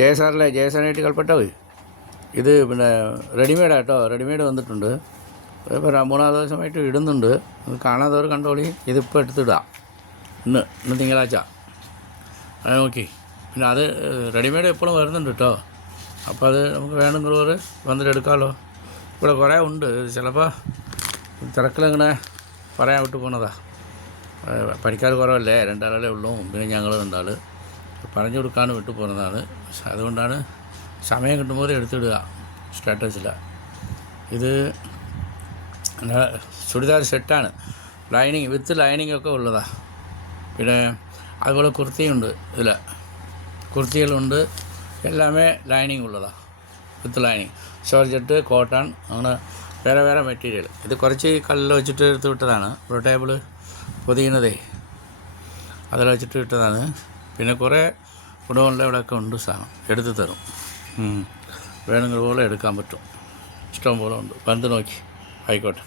ജയസാറിലെ ജയസാനായിട്ട് കളിപ്പെട്ടാൽ മതി. ഇത് പിന്നെ റെഡിമെയ്ഡാണ് കേട്ടോ, റെഡിമെയ്ഡ് വന്നിട്ടുണ്ട്. ഇപ്പോൾ 3-4 ദിവസമായിട്ട് ഇടുന്നുണ്ട്. അത് കാണാത്തവർ കണ്ടോളി. ഇതിപ്പോൾ എടുത്തിടുക. ഇന്ന് തിങ്കളാഴ്ച അത് നോക്കി. പിന്നെ അത് റെഡിമെയ്ഡ് എപ്പോഴും വരുന്നുണ്ട് കേട്ടോ. അപ്പോൾ അത് നമുക്ക് വേണമെന്നുള്ളവർ വന്നിട്ട് എടുക്കാമല്ലോ. ഇവിടെ കുറേ ഉണ്ട്. ചിലപ്പോൾ തിരക്കിലിങ്ങനെ പറയാൻ വിട്ടു പോകുന്നതാണ്. പണിക്കാർ കുറവല്ലേ, 2 ആളേ ഉള്ളൂ. പിന്നെ ഞങ്ങൾ 2 ആൾ പറഞ്ഞു കൊടുക്കാണ് വിട്ടു പോകുന്നതാണ്. അതുകൊണ്ടാണ് സമയം കിട്ടുമ്പോൾ എടുത്തിടുക സ്റ്റാറ്റസിൽ. ഇത് ചുടിദാർ സെറ്റാണ്, ലൈനിങ് വിത്ത് ലൈനിങ്ങൊക്കെ ഉള്ളതാണ്. പിന്നെ അതുപോലെ കുർത്തിയുണ്ട്. ഇതിൽ കുർത്തികളുണ്ട്, എല്ലാമേ ലൈനിങ് ഉള്ളതാണ്, വിത്ത് ലൈനിങ്. ജോർജറ്റ്, കോട്ടൺ, അങ്ങനെ വേറെ വേറെ മെറ്റീരിയൽ. ഇത് കുറച്ച് കല്ലിൽ വെച്ചിട്ട് എടുത്ത് വിട്ടതാണ്. ഒരു ടേബിള് പൊതിയുന്നതേ അതിൽ വെച്ചിട്ട് ഇട്ടതാണ്. പിന്നെ കുറേ കുടകളുടെ ഇവിടെയൊക്കെ ഉണ്ട് സാധനം, എടുത്ത് തരും. വേണമെങ്കിൽ പോലെ എടുക്കാൻ പറ്റും, ഇഷ്ടം പോലെ ഉണ്ട്. വന്ന് നോക്കി ആയിക്കോട്ടെ.